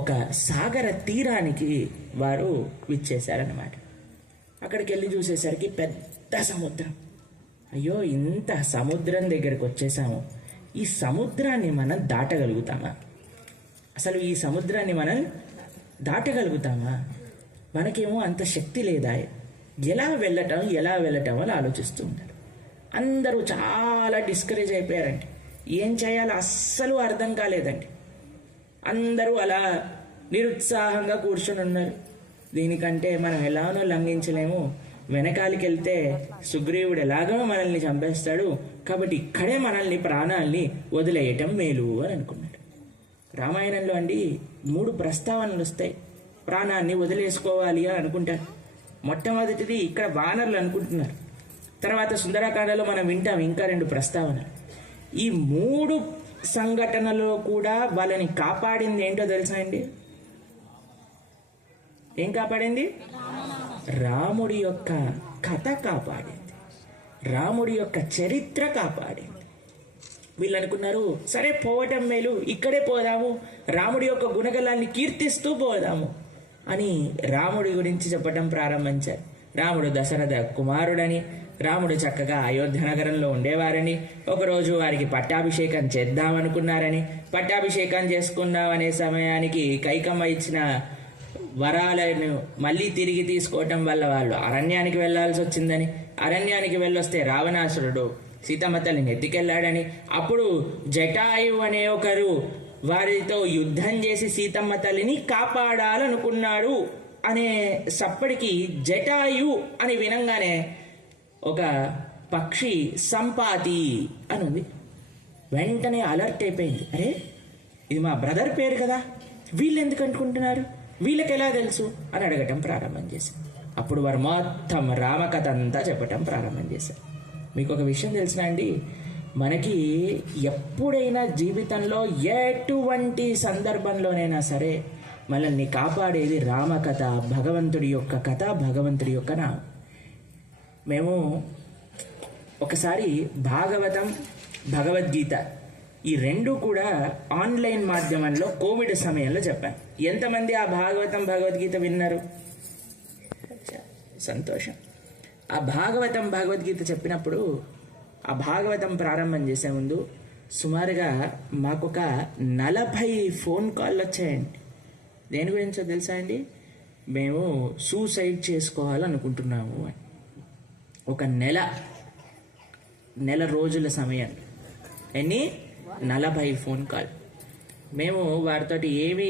ఒక సాగర తీరానికి వారు విచ్చేశారన్నమాట. అక్కడికి వెళ్ళి చూసేసరికి పెద్ద సముద్రం. అయ్యో, ఇంత సముద్రం దగ్గరికి వచ్చేసాము, ఈ సముద్రాన్ని మనం దాటగలుగుతామా? అసలు ఈ సముద్రాన్ని మనం దాటగలుగుతామా? మనకేమో అంత శక్తి లేదా? ఎలా వెళ్ళటం అని ఆలోచిస్తూ ఉంటారు. అందరూ చాలా డిస్కరేజ్ అయిపోయారండి. ఏం చేయాలో అస్సలు అర్థం కాలేదండి. అందరూ అలా నిరుత్సాహంగా కూర్చొని ఉన్నారు. దీనికంటే మనం ఎలానో లంఘించలేము, వెనకాలకి వెళ్తే సుగ్రీవుడు ఎలాగో మనల్ని చంపేస్తాడు, కాబట్టి ఇక్కడే మనల్ని ప్రాణాల్ని వదిలేయటం మేలు అని అనుకున్నాడు. రామాయణంలో అండి 3 ప్రస్తావనలు వస్తాయి ప్రాణాన్ని వదిలేసుకోవాలి అని అనుకుంటారు. మొట్టమొదటిది ఇక్కడ వానరులు అనుకుంటున్నారు. తర్వాత సుందరకాండలో మనం వింటాం ఇంకా 2 ప్రస్తావనలు. ఈ 3 సంఘటనలో కూడా వాళ్ళని కాపాడింది ఏంటో తెలుసా అండి? ఏం కాపాడింది? రాముడి యొక్క కథ కాపాడింది, రాముడి యొక్క చరిత్ర కాపాడింది. వీళ్ళు అనుకున్నారు, సరే పోవటం మేలు, ఇక్కడే పోదాము, రాముడి యొక్క గుణగలాన్ని కీర్తిస్తూ పోదాము అని రాముడి గురించి చెప్పటం ప్రారంభించారు. రాముడు దశరథ కుమారుడని, రాముడు చక్కగా అయోధ్య నగరంలో ఉండేవారని, ఒకరోజు వారికి పట్టాభిషేకం చేద్దామనుకున్నారని, పట్టాభిషేకం చేసుకుందామనే సమయానికి కైకమ్మ ఇచ్చిన వరాలను మళ్ళీ తిరిగి తీసుకోవటం వల్ల వాళ్ళు అరణ్యానికి వెళ్లాల్సి వచ్చిందని, అరణ్యానికి వెళ్ళొస్తే రావణాసురుడు సీతమ్మ తల్లిని ఎత్తికెళ్ళాడని, అప్పుడు జటాయు అనే ఒకరు వారితో యుద్ధం చేసి సీతమ్మ తల్లిని కాపాడాలనుకున్నాడు అనే సప్పటికి జటాయు అని వినంగానే ఒక పక్షి సంపాతి అని ఉంది. వెంటనే అలర్ట్ అయిపోయింది. అరే, ఇది మా బ్రదర్ పేరు కదా, వీళ్ళు ఎందుకు అనుకుంటున్నారు, వీళ్ళకి ఎలా తెలుసు అని అడగటం ప్రారంభం చేశారు. అప్పుడు వారు మొత్తం రామకథ అంతా చెప్పటం ప్రారంభం చేశారు. మీకు ఒక విషయం తెలిసిన అండి, మనకి ఎప్పుడైనా జీవితంలో ఎటువంటి సందర్భంలోనైనా సరే మనల్ని కాపాడేది రామకథ, భగవంతుడి యొక్క కథ, భగవంతుడి యొక్క నామం. మేము ఒకసారి భాగవతం, భగవద్గీత ఈ 2 కూడా ఆన్లైన్ మాధ్యమంలో కోవిడ్ సమయంలో చెప్పాను. ఎంతమంది ఆ భాగవతం, భగవద్గీత విన్నారు? సంతోషం. ఆ భాగవతం, భగవద్గీత చెప్పినప్పుడు ఆ భాగవతం ప్రారంభం చేసే ముందు సుమారుగా మాకొక 40 ఫోన్ కాల్ వచ్చాయండి. దేని గురించో తెలుసా అండి? మేము సూసైడ్ చేసుకోవాలనుకుంటున్నాము అని. ఒక నెల రోజుల సమయం, 40 ఫోన్ కాల్. మేము వారితోటి ఏమీ